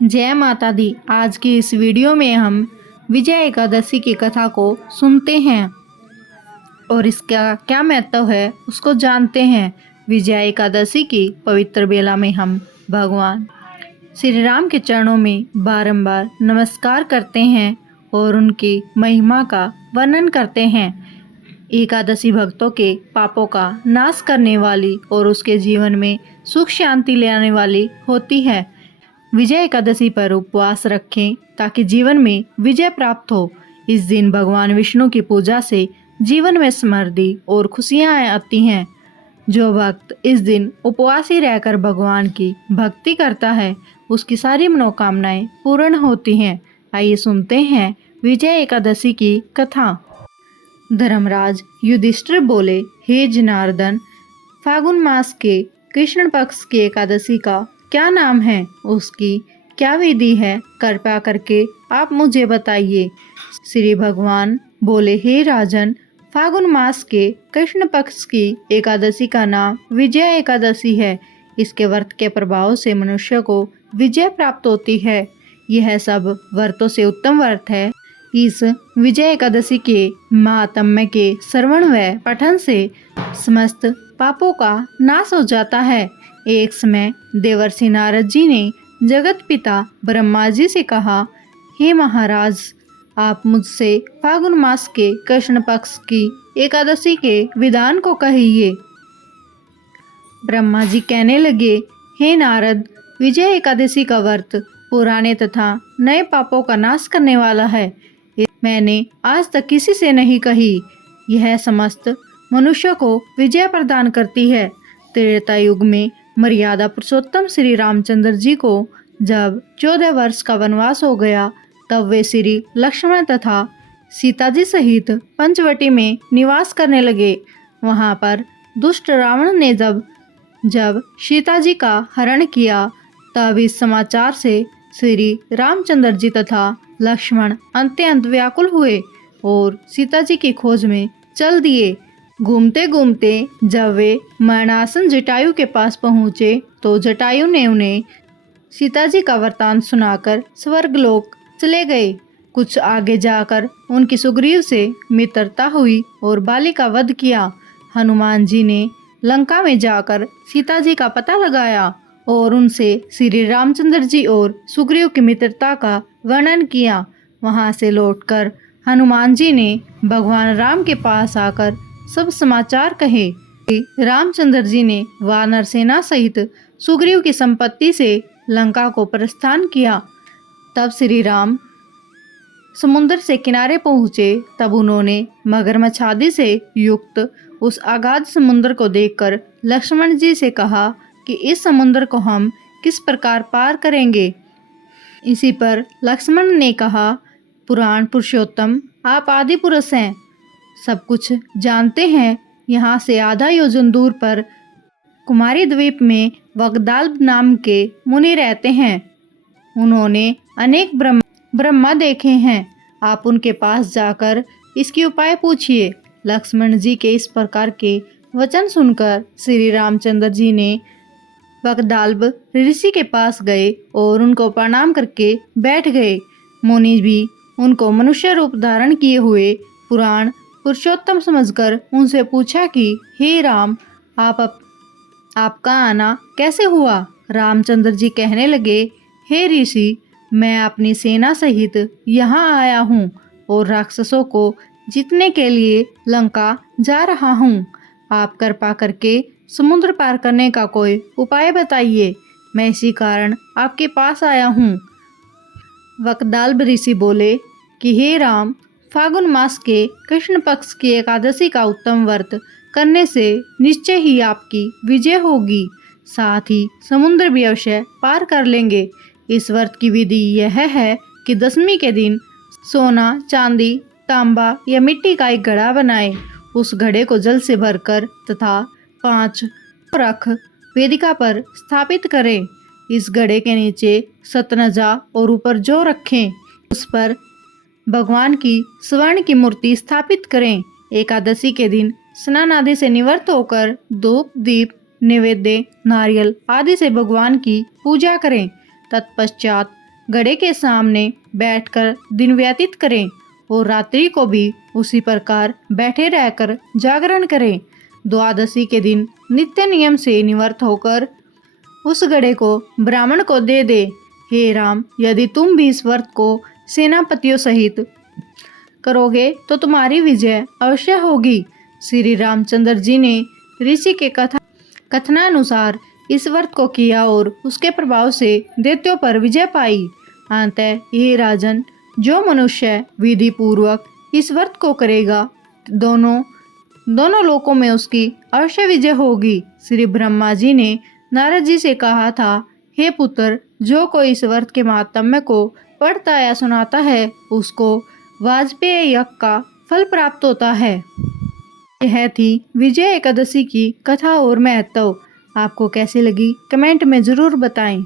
जय माता दी। आज की इस वीडियो में हम विजय एकादशी की कथा को सुनते हैं और इसका क्या महत्व है उसको जानते हैं। विजय एकादशी की पवित्र बेला में हम भगवान श्री राम के चरणों में बारंबार नमस्कार करते हैं और उनकी महिमा का वर्णन करते हैं। एकादशी भक्तों के पापों का नाश करने वाली और उसके जीवन में सुख शांति ले आने वाली होती है। विजय एकादशी पर उपवास रखें ताकि जीवन में विजय प्राप्त हो। इस दिन भगवान विष्णु की पूजा से जीवन में समृद्धि और खुशियां आती हैं। जो भक्त इस दिन उपवासी रहकर भगवान की भक्ति करता है उसकी सारी मनोकामनाएं पूर्ण होती हैं। आइए सुनते हैं विजय एकादशी की कथा। धर्मराज युधिष्ठिर बोले, हे जनार्दन, फागुन मास के कृष्ण पक्ष की एकादशी का क्या नाम है, उसकी क्या विधि है, कृपया करके आप मुझे बताइए। श्री भगवान बोले, हे राजन, फागुन मास के कृष्ण पक्ष की एकादशी का नाम विजय एकादशी है। इसके व्रत के प्रभाव से मनुष्य को विजय प्राप्त होती है। यह सब व्रतों से उत्तम व्रत है। इस विजय एकादशी के महात्म्य के श्रवण व पठन से समस्त पापों का नाश हो जाता है। एक समय देवर्षि नारद जी ने जगत पिता ब्रह्मा जी से कहा, हे महाराज, आप मुझसे फागुन मास के कृष्ण पक्ष की एकादशी के विधान को कहिए। ब्रह्मा जी कहने लगे, हे नारद, विजय एकादशी का व्रत पुराने तथा नए पापों का नाश करने वाला है। मैंने आज तक किसी से नहीं कही। यह समस्त मनुष्य को विजय प्रदान करती है। त्रेता युग में मर्यादा पुरुषोत्तम श्री रामचंद्र जी को जब 14 वर्ष का वनवास हो गया तब वे श्री लक्ष्मण तथा सीता जी सहित पंचवटी में निवास करने लगे। वहां पर दुष्ट रावण ने जब सीता जी का हरण किया तब इस समाचार से श्री रामचंद्र जी तथा लक्ष्मण अत्यंत व्याकुल हुए और सीता जी की खोज में चल दिए। घूमते घूमते जब वे मरणासन जटायु के पास पहुँचे तो जटायु ने उन्हें सीता जी का वृतांत सुनाकर स्वर्गलोक चले गए। कुछ आगे जाकर उनकी सुग्रीव से मित्रता हुई और बाली का वध किया। हनुमान जी ने लंका में जाकर सीता जी का पता लगाया और उनसे श्री रामचंद्र जी और सुग्रीव की मित्रता का वर्णन किया। वहां से लौटकर हनुमान जी ने भगवान राम के पास आकर सब समाचार कहे। रामचंद्र जी ने वानर सेना सहित सुग्रीव की संपत्ति से लंका को प्रस्थान किया। तब श्री राम समुद्र से किनारे पहुँचे। तब उन्होंने मगरमच्छ आदि से युक्त उस अगाध समुद्र को देखकर लक्ष्मण जी से कहा कि इस समुद्र को हम किस प्रकार पार करेंगे। इसी पर लक्ष्मण ने कहा, पुराण पुरुषोत्तम, आप आदि पुरुष हैं, सब कुछ जानते हैं। यहाँ से आधा योजन दूर पर कुमारी द्वीप में वगदाल नाम के मुनि रहते हैं। उन्होंने अनेक ब्रह्मा देखे हैं। आप उनके पास जाकर इसके उपाय पूछिए। लक्ष्मण जी के इस प्रकार के वचन सुनकर श्री रामचंद्र जी ने वगदाल्ब ऋषि के पास गए और उनको प्रणाम करके बैठ गए। मुनि भी उनको मनुष्य रूप धारण किए हुए पुराण पुरुषोत्तम समझकर उनसे पूछा कि हे राम, आपका आना कैसे हुआ। रामचंद्र जी कहने लगे, हे ऋषि, मैं अपनी सेना सहित यहाँ आया हूँ और राक्षसों को जीतने के लिए लंका जा रहा हूँ। आप कृपा करके समुद्र पार करने का कोई उपाय बताइए। मैं इसी कारण आपके पास आया हूँ। वगदाल्ब ऋषि बोले कि हे राम, फागुन मास के कृष्ण पक्ष की एकादशी का उत्तम व्रत करने से निश्चय ही आपकी विजय होगी। साथ ही समुद्र भी अवश्य पार कर लेंगे। इस व्रत की विधि यह है कि दशमी के दिन सोना, चांदी, तांबा या मिट्टी का एक घड़ा बनाएं। उस घड़े को जल से भरकर तथा 5 रख वेदिका पर स्थापित करें। इस घड़े के नीचे सतनजा और ऊपर जौ रखें। उस पर भगवान की स्वर्ण की मूर्ति स्थापित करें। एकादशी के दिन स्नान आदि से निवृत्त होकर धूप, दीप, नैवेद्य, नारियल आदि से भगवान की पूजा करें। तत्पश्चात घड़े के सामने बैठकर दिन व्यतीत करें और रात्रि को भी उसी प्रकार बैठे रहकर जागरण करें। द्वादशी के दिन नित्य नियम से निवृत्त होकर उस घड़े को ब्राह्मण को दे दे। हे राम, यदि तुम भी इस व्रत को सेनापतियों सहित करोगे तो तुम्हारी विजय अवश्य होगी। श्री रामचंद्र जी ने ऋषि के कथनानुसार इस व्रत को किया और उसके प्रभाव से दैत्यों पर विजय पाई। अतः हे राजन, जो मनुष्य विधि पूर्वक इस व्रत को करेगा दोनों लोकों में उसकी अवश्य विजय होगी। श्री ब्रह्मा जी ने नारद जी से कहा था, हे पुत्र, जो कोई इस व्रत के महात्म्य को पढ़ता या सुनाता है उसको वाजपेय यज्ञ का फल प्राप्त होता है। यह थी विजय एकादशी की कथा और महत्व। आपको कैसी लगी कमेंट में ज़रूर बताएं।